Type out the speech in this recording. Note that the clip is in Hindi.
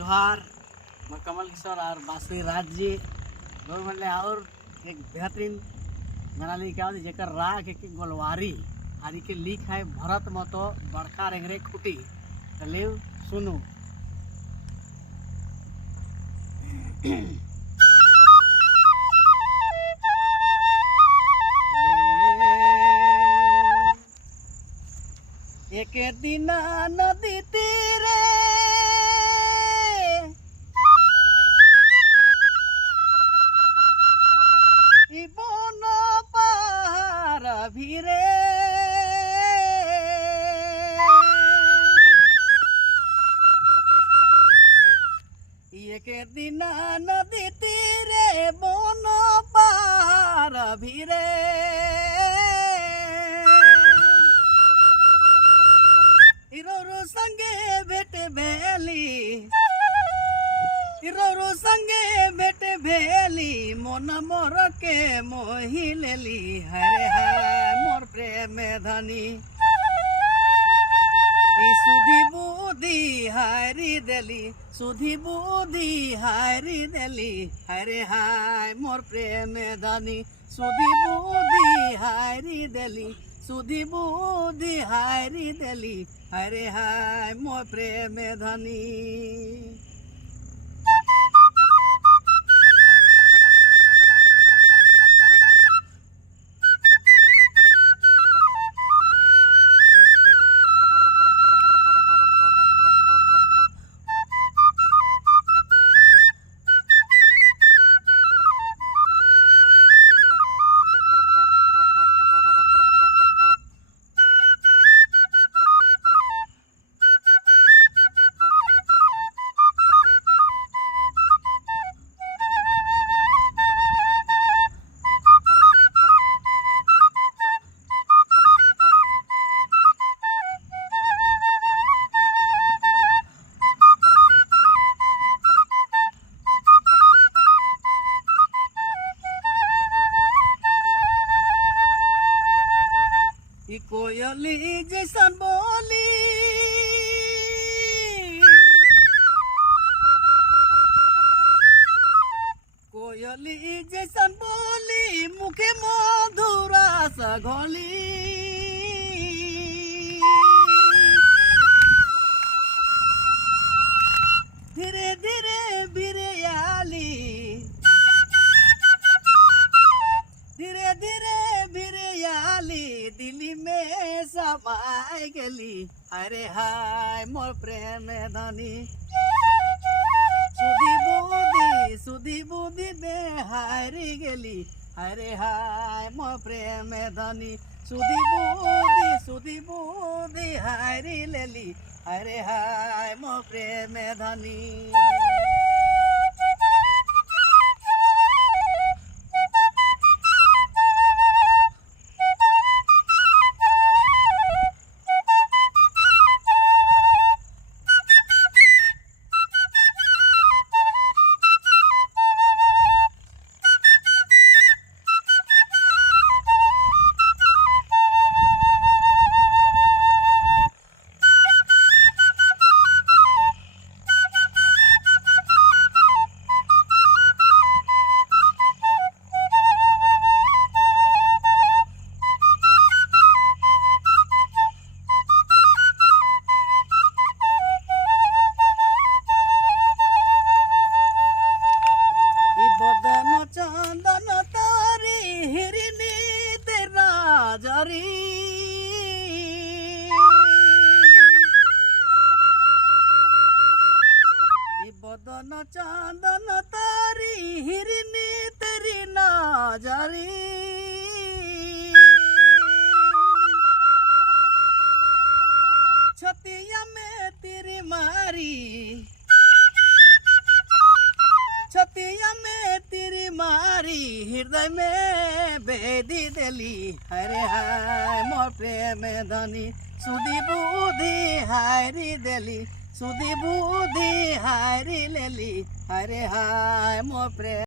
जोहार। मैं कमल किशोर और बांसुरी राज जी दोनों मिले और एक बेहतरीन गाना लेके आओ जेकर राग एक गोलवारी आदि के लिख है भरत मतो बड़का रेंगरे खुटी। चले सुनो। एक दिन नदी तीरे बन पार भीरे एक दिन नदी तीरे बन पार भीरे इरोरो संगे भेट भेली इरोरो संगे भेट भेली मन मोर के मोही लेली हरे हाय मोर प्रेम धनी सुधी बुद्धि हारी देली सुधी बुद्धि हारी देली हरे हाय मोर प्रेम धनी सुधी बुद्धि हारी देली सुधी बुद्धि हारी देली हरे हाय मोर प्रेम धनी। कोयली जैसन बोली कोयली जैसन बोली मुखे मधुरा सघोली धीरे धीरे बिरयाली धीरे धीरे बिरयाली दिल्ली में समाय गेली अरे हाय मोर प्रेम धनी सुधी बुद्धि बेहारी गेली अरे हाय मोर प्रेम धनी सुधी बुद्धि हारी लेली अरे हाय मोर प्रेम धनी। चंदन तारी हिरनी तेरा जरी बदन चंदन तारी हिरनी तेरी नाजरी छतिया में तेरी मारी छतिया में तेरी मारी हृदय में बेदी देली हरे हाय मोर प्रेम धनी सुधी बुद्धि हारी देली सुधी बुद्धि हारी लेली हरे हाय मोर प्रेम।